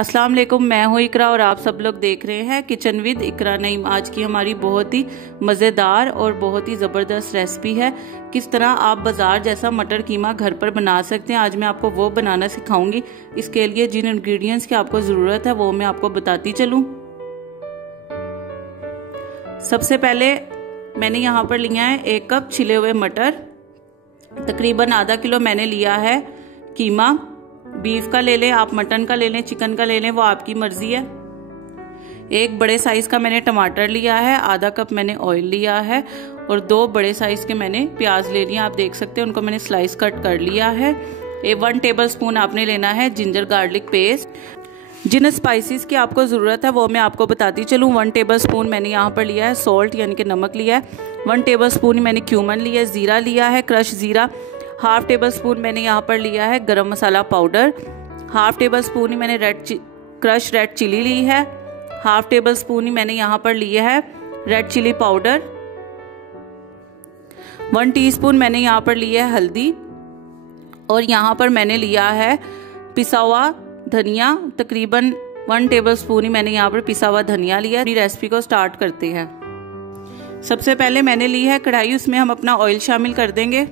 अस्सलाम वालेकुम, मैं हूँ इकरा और आप सब लोग देख रहे हैं किचन विद इकरा नईम। आज की हमारी बहुत ही मज़ेदार और बहुत ही ज़बरदस्त रेसिपी है, किस तरह आप बाज़ार जैसा मटर कीमा घर पर बना सकते हैं। आज मैं आपको वो बनाना सिखाऊंगी। इसके लिए जिन इंग्रेडिएंट्स की आपको ज़रूरत है वो मैं आपको बताती चलूँ। सबसे पहले मैंने यहाँ पर लिया है 1 कप छिले हुए मटर, तकरीबन आधा किलो मैंने लिया है कीमा। बीफ का ले लें आप, मटन का ले लें, चिकन का ले लें, वो आपकी मर्जी है। 1 बड़े साइज का मैंने टमाटर लिया है, आधा कप मैंने ऑयल लिया है और 2 बड़े साइज के मैंने प्याज ले लिया। आप देख सकते हैं उनको मैंने स्लाइस कट कर लिया है। 1 टेबल स्पून आपने लेना है जिंजर गार्लिक पेस्ट। जिन स्पाइसेस की आपको ज़रूरत है वो मैं आपको बताती चलूँ। 1 टेबल स्पून मैंने यहाँ पर लिया है सॉल्ट यानी कि नमक लिया है। 1 टेबल स्पून मैंने क्यूमन लिया है, ज़ीरा लिया है, क्रश ज़ीरा। 1/2 टेबल स्पून मैंने यहाँ पर लिया है गरम मसाला पाउडर। 1/2 टेबल स्पून ही मैंने क्रश रेड चिली ली है। 1/2 टेबल स्पून ही मैंने यहाँ पर लिया है रेड चिली पाउडर। 1 टीस्पून मैंने यहाँ पर लिया है हल्दी और यहाँ पर मैंने लिया है पिसा हुआ धनिया। तकरीबन 1 टेबल स्पून ही मैंने यहाँ पर पिसा हुआ धनिया लिया। अपनी रेसिपी को स्टार्ट करते हैं। सबसे पहले मैंने ली है कढ़ाई, उसमें हम अपना ऑयल शामिल कर देंगे।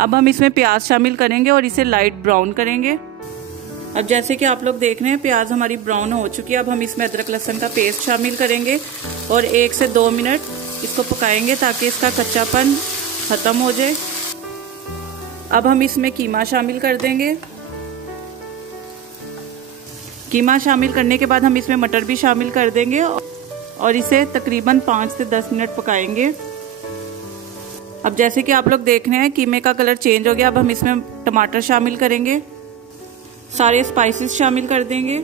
अब हम इसमें प्याज शामिल करेंगे और इसे लाइट ब्राउन करेंगे। अब जैसे कि आप लोग देख रहे हैं प्याज हमारी ब्राउन हो चुकी है। अब हम इसमें अदरक लहसुन का पेस्ट शामिल करेंगे और 1 से 2 मिनट इसको पकाएंगे ताकि इसका कच्चापन खत्म हो जाए। अब हम इसमें कीमा शामिल कर देंगे। कीमा शामिल करने के बाद हम इसमें मटर भी शामिल कर देंगे और इसे तकरीबन 5 से 10 मिनट पकाएंगे। अब जैसे कि आप लोग देख रहे हैं कीमे का कलर चेंज हो गया। अब हम इसमें टमाटर शामिल करेंगे, सारे स्पाइसेस शामिल कर देंगे।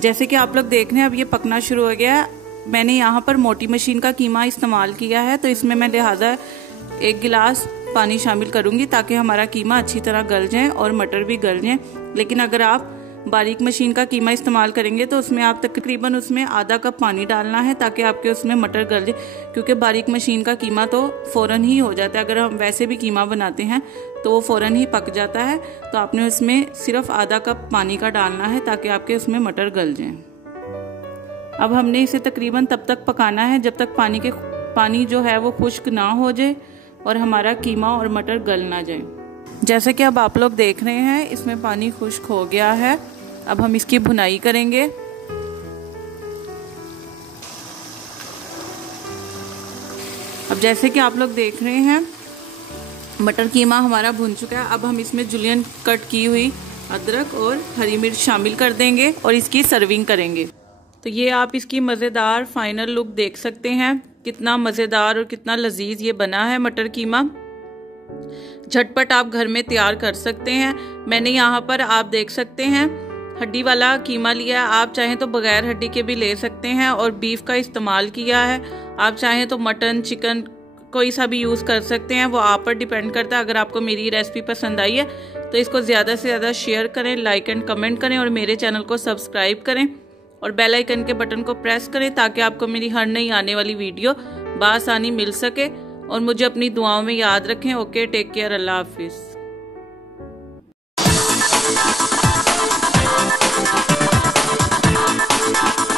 जैसे कि आप लोग देख रहे हैं अब ये पकना शुरू हो गया है। मैंने यहाँ पर मोटी मशीन का कीमा इस्तेमाल किया है तो इसमें मैं लिहाजा 1 गिलास पानी शामिल करूँगी ताकि हमारा कीमा अच्छी तरह गल जाए और मटर भी गल जाए। लेकिन अगर आप बारीक मशीन का कीमा इस्तेमाल करेंगे तो उसमें आप तकरीबन उसमें आधा कप पानी डालना है ताकि आपके उसमें मटर गल जाए, क्योंकि बारीक मशीन का कीमा तो फ़ौरन ही हो जाता है। अगर हम वैसे भी कीमा बनाते हैं तो वो फ़ौरन ही पक जाता है। तो आपने उसमें सिर्फ आधा कप पानी का डालना है ताकि आपके उसमें मटर गल जाएं। अब हमने इसे तकरीबन तब तक पकाना है जब तक पानी जो है वो खुश्क ना हो जाए और हमारा कीमा और मटर गल ना जाए। जैसे कि अब आप लोग देख रहे हैं इसमें पानी खुश्क हो गया है। अब हम इसकी भुनाई करेंगे। अब जैसे कि आप लोग देख रहे हैं मटर कीमा हमारा भुन चुका है। अब हम इसमें जुलियन कट की हुई अदरक और हरी मिर्च शामिल कर देंगे और इसकी सर्विंग करेंगे। तो ये आप इसकी मज़ेदार फाइनल लुक देख सकते हैं, कितना मज़ेदार और कितना लजीज ये बना है मटर कीमा। झटपट आप घर में तैयार कर सकते हैं। मैंने यहाँ पर आप देख सकते हैं हड्डी वाला कीमा लिया है, आप चाहें तो बगैर हड्डी के भी ले सकते हैं और बीफ का इस्तेमाल किया है। आप चाहें तो मटन चिकन कोई सा भी यूज़ कर सकते हैं, वो आप पर डिपेंड करता है। अगर आपको मेरी रेसिपी पसंद आई है तो इसको ज़्यादा से ज़्यादा शेयर करें, लाइक एंड कमेंट करें और मेरे चैनल को सब्सक्राइब करें और बेल आइकन के बटन को प्रेस करें ताकि आपको मेरी हर नई आने वाली वीडियो बआसानी मिल सके। और मुझे अपनी दुआओं में याद रखें। ओके, टेक केयर, अल्लाह हाफिज़। We'll be right back.